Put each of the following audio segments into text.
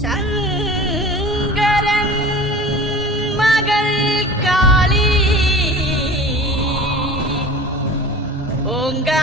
சங்கரன் மகள் காளி. ஓங்கா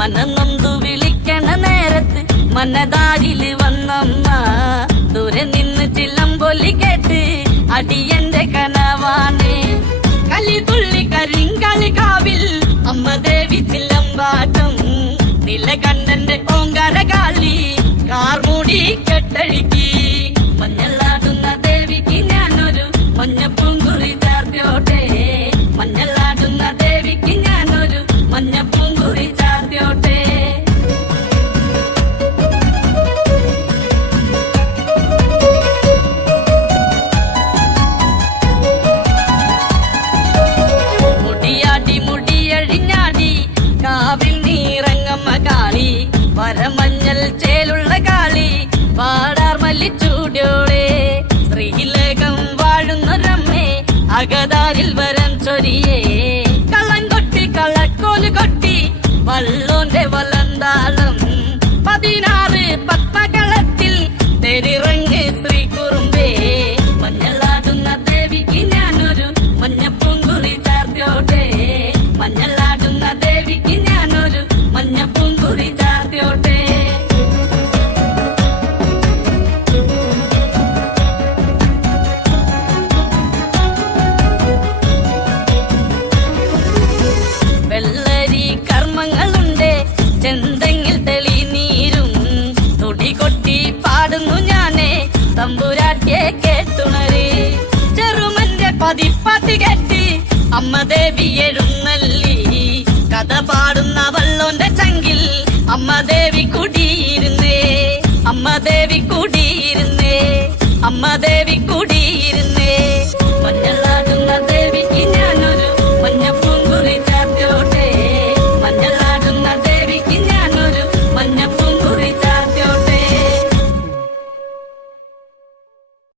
മനനൊന്തു വിളിക്കണ നേരത്ത് മനതാരിൽ വന്നമ്മ. ദൂരെ നിന്ന് ചില്ലമ്പൊലി കേട്ട് അടിയന്റെ കനവാണ്. കലി തുള്ളി കരിങ്കളി കാവിൽ അമ്മ ദേവി ചില്ലമ്പാട്ടും നില കണ്ണന്റെ കാളി പാടാർ മല്ലിച്ചൂടോളെ വാഴുന്ന വാഴുന്നൊരമ്മേ അകതാരിൽ വരം ചൊരിയേ. കള്ളം കൊട്ടി കള്ളക്കോൽ കൊട്ടി വള്ളോന്റെ വലന്താളം. പതിനാറ് തമ്പുരാട്ടിയെ കേട്ടുണര്. ചെറുമന്റെ പതിപ്പാത്തി കെട്ടി അമ്മ ദേവി എഴുന്നള്ളി. കഥ പാടുന്ന വള്ളോന്റെ ചങ്കിൽ അമ്മ ദേവി കുടി